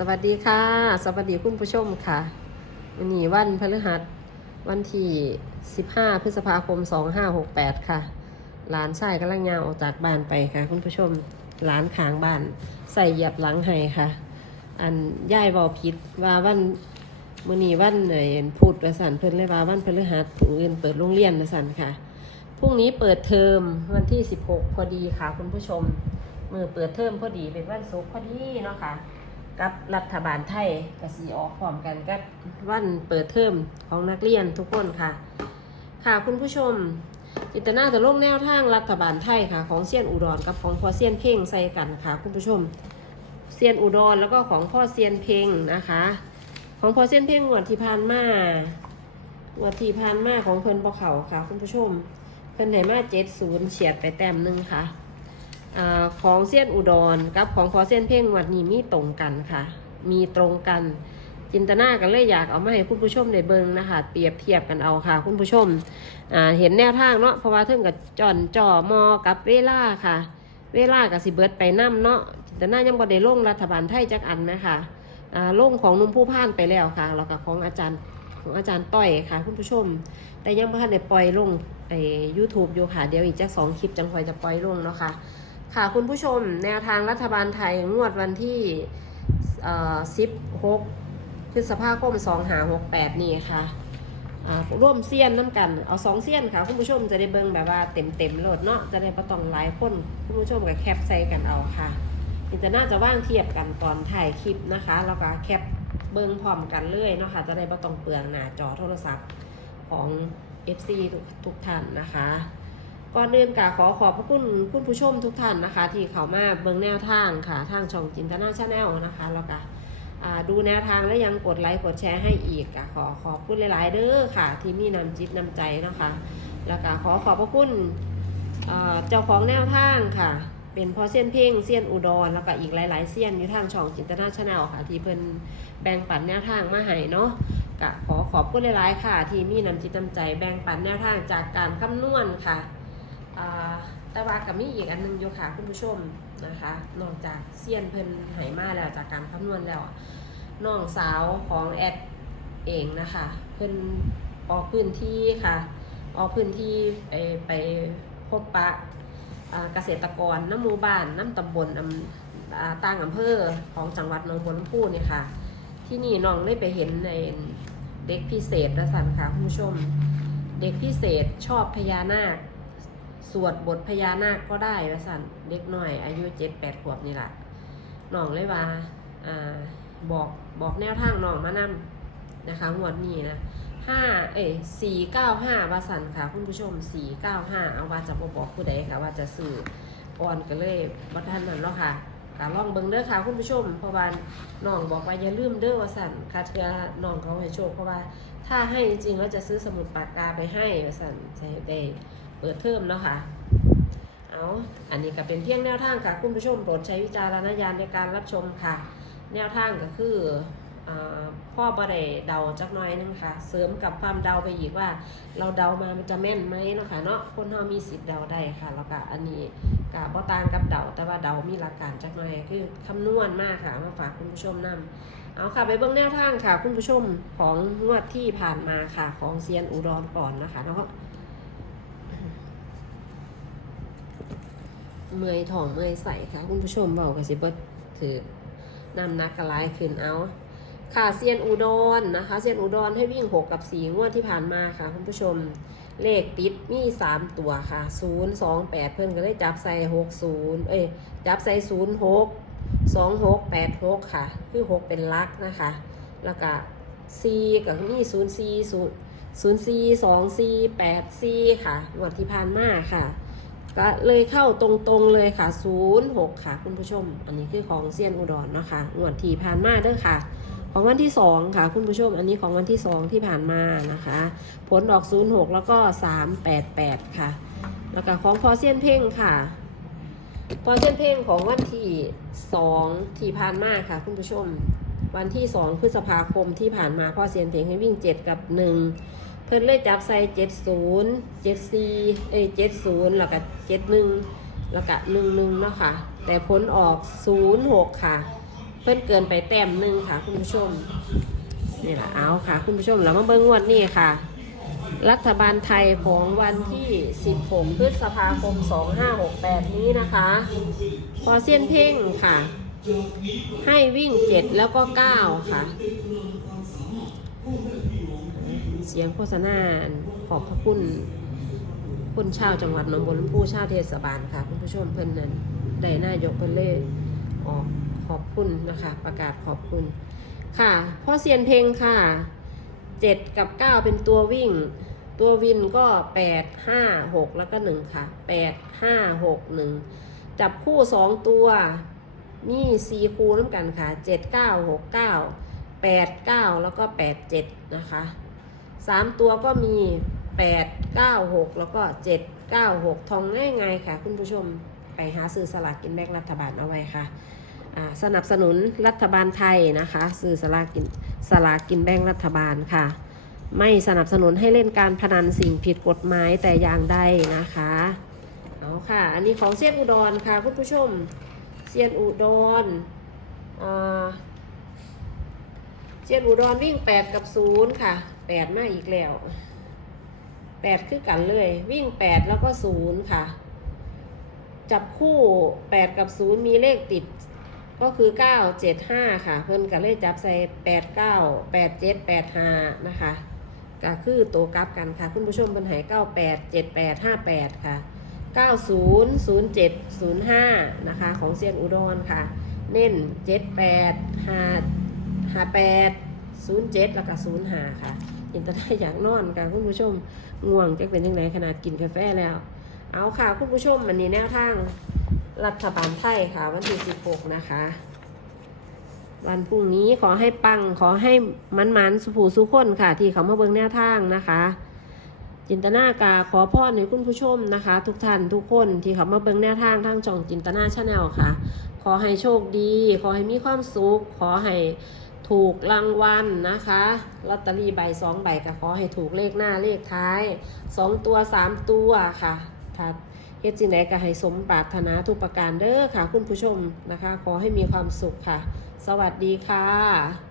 สวัสดีค่ะ สวัสดีคุณผู้ชมค่ะวันนี้วันพฤหัสวันที่ 15 พฤษภาคม 2568 ค่ะ หลานชายกำลังยาออกจากบ้านไปค่ะ คุณผู้ชมหลานขางบ้านใส่หยียบหลังให้ค่ะ อันย่ายบาผิดว่าวันมื้อนี้วันไหนพูดประสันเพิ่นเลยว่าวันพฤหัสผู้อื่นเปิดโรงเรียนประสันค่ะพรุ่งนี้เปิดเทอมวันที่ 16 พอดีค่ะ คุณผู้ชมมือเปิดเทอมพอดีเป็นวันศุกร์พอดีเนาะค่ะ กับรัฐบาลไทยกสีออกพร้อมกันกับวันเปิดเทอมของนักเรียนทุกคนค่ะ ค่ะคุณผู้ชม จิตนาจะลงแนวทางรัฐบาลไทยค่ะ ของเซียนอุดรกับของพ่อเซียนเพ่งใส่กันค่ะ คุณผู้ชมเซียนอุดรแล้วก็ของพ่อเซียนเพ่งนะคะ ของพ่อเซียนเพ่งงวดที่ผ่านมางวดที่ผ่านมาของเพิ่นบ่เขาค่ะ คุณผู้ชมเพิ่นไหมาเจ็ดศูนย์เฉียดไปแต้มหนึ่งค่ะ อของเส้นอุดรกับของพอเส้นเพ่งวัดนี้มีตรงกันค่ะ มีตรงกัน จินตนากันเลยอยากเอามาให้คุณผู้ชมได้เบิ่งนะคะ เปรียบเทียบกันเอาค่ะ คุณผู้ชมเห็นแนวทางเนาะเพราะว่าเทิงกับจอนจ่อมอกับเวลาค่ะ เวลากับสิเบิดไปน้ำเนาะจินตนายังบ่ได้ลงรัฐบาลไทยจักอันนะคะอ่าลงของนุ่มผู้พ่านไปแล้วค่ะแล้วก็ของอาจารย์ของอาจารย์ต้อยค่ะคุณผู้ชม แต่ยังไม่ทันได้ปล่อยลงไอ้ยูทูบอยู่ค่ะเดี๋ยวอีกจักสองคลิปจังคอยจะปล่อยลงเนาะค่ะ ค่ะคุณผู้ชมแนวทางรัฐบาลไทยงวดวันที่เอ่อ16พฤษภาคม2568 นี่ค่ะร่วมเซียนน้ำกัน เอาสองเซียนค่ะ คุณผู้ชมจะได้เบิ่งแบบว่าเต็มเต็มๆโหลดเนาะจะได้ประตองหลายคนคุณผู้ชมกับแคปใส่กันเอาค่ะนี่จะน่าจะว่างเทียบกันตอนถ่ายคลิปนะคะ แล้วก็แคปเบิ่งพร้อมกันเลยเนาะค่ะจะได้ประตองเปลืองหน้าจอโทรศัพท์ของ FC ทุกทุกท่านนะคะ ก่อนอื่นกาขอขอบพระคุณคุณผู้ชมทุกท่านนะคะ ที่เขามาเบิ่งแนวทางค่ะ ทางช่องจินตนาชาแนลนะคะ แล้วก็ดูแนวทางแล้วยังกดไลค์กดแชร์ให้อีกกขอขอบคุณหลายๆเด้อค่ะ ที่มีนำจิตนำใจนะคะ แล้วก็ขอขอบพระคุณเจ้าของแนวทางค่ะ เป็นพ่อเซียนเพ่งเซียนอุดร แล้วก็อีกหลาย ๆเซียนอยู่ทางช่องจินตนาชาแนลค่ะ ที่เพิ่นแบ่งปันแนวทางมาให้เนาะก็ขอขอบคุณหลายๆค่ะ ที่มีนำจิตนำใจแบ่งปันแนวทางจากการคำนวณค่ะ แต่ว่ากับมีอีกอันหนึงอยู่ค่ะคุณผู้ชมนะคะ นอกจากเซียนเพิ่นไหมาแล้วจากการคำนวณแล้วน้องสาวของแอดเองนะคะ เพิ่นออกพื้นที่ค่ะ ออกพื้นที่ไปไปพบปะเกษตรกรน้ำหมู่บ้านน้ำตำบลต่างอำเภอของจังหวัดหนองบัวลำพูเนี่ยค่ะ ที่นี่น้องได้ไปเห็นในเด็กพิเศษนะสันค่ะคุณผู้ชม เด็กพิเศษชอบพญานาค สวดบทพญานาคก็ได้ว่าสั่นเด็กหน่อย อายุเจ็ดแปดขวบนี่แหละน้องเลยว่าอ่าบอกบอกแนวทางน้องมานำนะคะงวดนี้นะห้าเอ้สี่เก้าห้าวาสันค่ะ คุณผู้ชมสี่เก้าห้าเอาว่าจะบบอกผู้ใดค่ะว่าจะสื่อก่อนก็เลยบัท่านนั้นแล้วค่ะกาลองเบิ่งเด้อค่ะคุณผู้ชมเพราะว่าน้องบอกว่าอย่าลืมเด้อว่าสันค่ะเชื่อน้องเขาให้โชคเพราะว่าถ้าให้จริงๆแล้วจะซื้อสมุดปากกาไปให้ว่าสันใช้ได้ เปิดเทอมเนาะค่ะเอาอันนี้ก็เป็นเพียงแนวทางค่ะ คุณผู้ชมโปรดใช้วิจารณญาณในการรับชมค่ะ แนวทางก็คืออพ่อบไดเดาจักหน้อยนึงค่ะ เสริมกับความเดาไปอีกว่า เราเดามามันจะแม่นไหมเนาะค่ะเนาะคนเรามีสิทธิ์เดาได้ค่ะแล้วก็อันนี้กะบ่ต่างกับเดาแต่ว่าเดามีหลักการจักหน่อยคือคำนวณมากค่ะมาฝากคุณผู้ชมนำเอาค่ะไปเบิ่งแนวทางค่ะ คุณผู้ชมของงวดที่ผ่านมาค่ะของเซียนอุดรก่อนนะคะเนาะ เมื่อยท้องเมื่อยใส่ค่ะ คุณผู้ชมบอกกับสิบถือนำนักกระไลขึ้นเอาค่ะเซียนอุดรนะคะเซียนอุดรให้วิ่งหกกับสีงวดที่ผ่านมาค่ะ คุณผู้ชมเลขติดมีสามตัวค่ะศูนย์สองแปดเพิ่อนก็ได้จับใส่หกศูนย์เอ้ยจับใส่ศูนย์หกสองหกแปดหกค่ะ คือหกเป็นลักนะคะ แล้วก็ซีกับมีศูนย์ซีศูนย์ศูนย์ซีสองซีแปดซีค่ะงวดที่ผ่านมาค่ะ ก็เลยเข้าตรงๆเลยค่ะ06ค่ะ คุณผู้ชม อันนี้คือของเซียนอุดรเนาะค่ะงวดที่ผ่านมาเด้อค่ะ ของวันที่2ค่ะ คุณผู้ชม อันนี้ของวันที่2ที่ผ่านมานะคะ ผลออก06แล้วก็388ค่ะ แล้วก็ของพอเซียนเพ่งค่ะพอเซียนเพ่งของวันที่2ที่ผ่านมาค่ะ คุณผู้ชม วันที่2พฤษภาคมที่ผ่านมาพอเซียนเพ่งให้วิ่ง7กับ1 เพิ่นเลยจับใส่เจ็ดศูนย์เจ็ดสี่เอ้ยเจ็ดศูนย์แล้วก็เจ็ดหนึ่งแล้วก็หนึ่งหนึ่งเนาะค่ะ แต่ผลออกศูนย์หกค่ะ เพิ่นเกินไปแต้มหนึ่งค่ะ คุณผู้ชมนี่แหละเอาค่ะ คุณผู้ชมแล้วมาเบิ้งงวดนี้ค่ะ รัฐบาลไทยของวันที่ 16 พฤษภาคม 2568 นี้นะคะ พอเซียนเพ่งค่ะ ให้วิ่ง 7 แล้วก็ 9 ค่ะ เสียงโฆษณาขอบพระคุณคุณชาวจังหวัดหนองบัวลำพูชาวเทศบาลค่ะคุณผู้ชมเพิ่นนั้นได้นายกเพิ่นเลยออกขอบคุณนะคะ ประกาศขอบคุณค่ะพ่อเซียนเพลงค่ะเจ็ดกับเก้าเป็นตัววิ่ง ตัววินก็แปดห้าหกแล้วก็หนึ่งค่ะแปดห้าหกหนึ่งจับคู่สองตัวมีสี่คู่น้ำกันค่ะเจ็ดเก้าหกเก้าแปดเก้าแล้วก็แปดเจ็ดนะคะ สามตัวก็มีแปดเก้าหกแล้วก็เจ็ดเก้าหกทองง่ายๆค่ะ คุณผู้ชมไปหาซื้อสลากกินแบ่งรัฐบาลเอาไว้ค่ะสนับสนุนรัฐบาลไทยนะคะซื้อสลากกินสลากกินแบ่งรัฐบาลค่ะ ไม่สนับสนุนให้เล่นการพนันสิ่งผิดกฎหมายแต่อย่างใดนะคะเอาค่ะ อันนี้ของเซียนอุดรค่ะคุณผู้ชมเซียนอุดรอ่าเซียนอุดรวิ่ง 8 กับ 0 ค่ะ แปดมาอีกแล้วแปดคือกันเลย วิ่งแปดแล้วก็ศูนย์ค่ะ จับคู่แปดกับศูนย์มีเลขติดก็คือเก้าเจ็ดห้าค่ะ เพิ่นก็เลยจับใส่แปดเก้าแปดเจ็ดแปดห้านะคะก็คือตัวกราฟกันค่ะ คุณผู้ชมเพิ่นหายเก้าแปดเจ็ดแปดห้าแปดค่ะเก้าศูนย์ศูนย์เจ็ดศูนย์ห้านะคะ ของเซียนอุดรค่ะ เน้นเจ็ดแปดห้าห้าแปด ล้วก็05ค่ะอินเตอร์ได้อยากนอนค่ะคุณผู้ชมง่วงจะเป็นยังไงขนาดกินกาแฟแล้ว เอาค่ะคุณผู้ชมอันนี้แนวทางรัฐบาลไทยค่ะ วันที่16นะคะ วันพรุ่งนี้ขอให้ปังขอให้มันมันๆสุผูสุขคนค่ะ ที่เขามาเบิ่งแนวทางนะคะจินตนากาขอพรในคุณผู้ชมนะคะ ทุกท่านทุกคนที่เขามาเบิ่งแนวทางทางจ่องจินตนาชาแนลค่ะ ขอให้โชคดี ขอให้มีความสุข ขอให้ ถูกรางวัลนะคะลอตเตอรี่ใบสองใบก็ขอให้ถูกเลขหน้าเลขท้ายสองตัวสามตัวค่ะถ้าเฮ็ดจินไดก็ให้สมปรารถนาทุกประการเด้อค่ะ คุณผู้ชมนะคะ ขอให้มีความสุขค่ะ สวัสดีค่ะ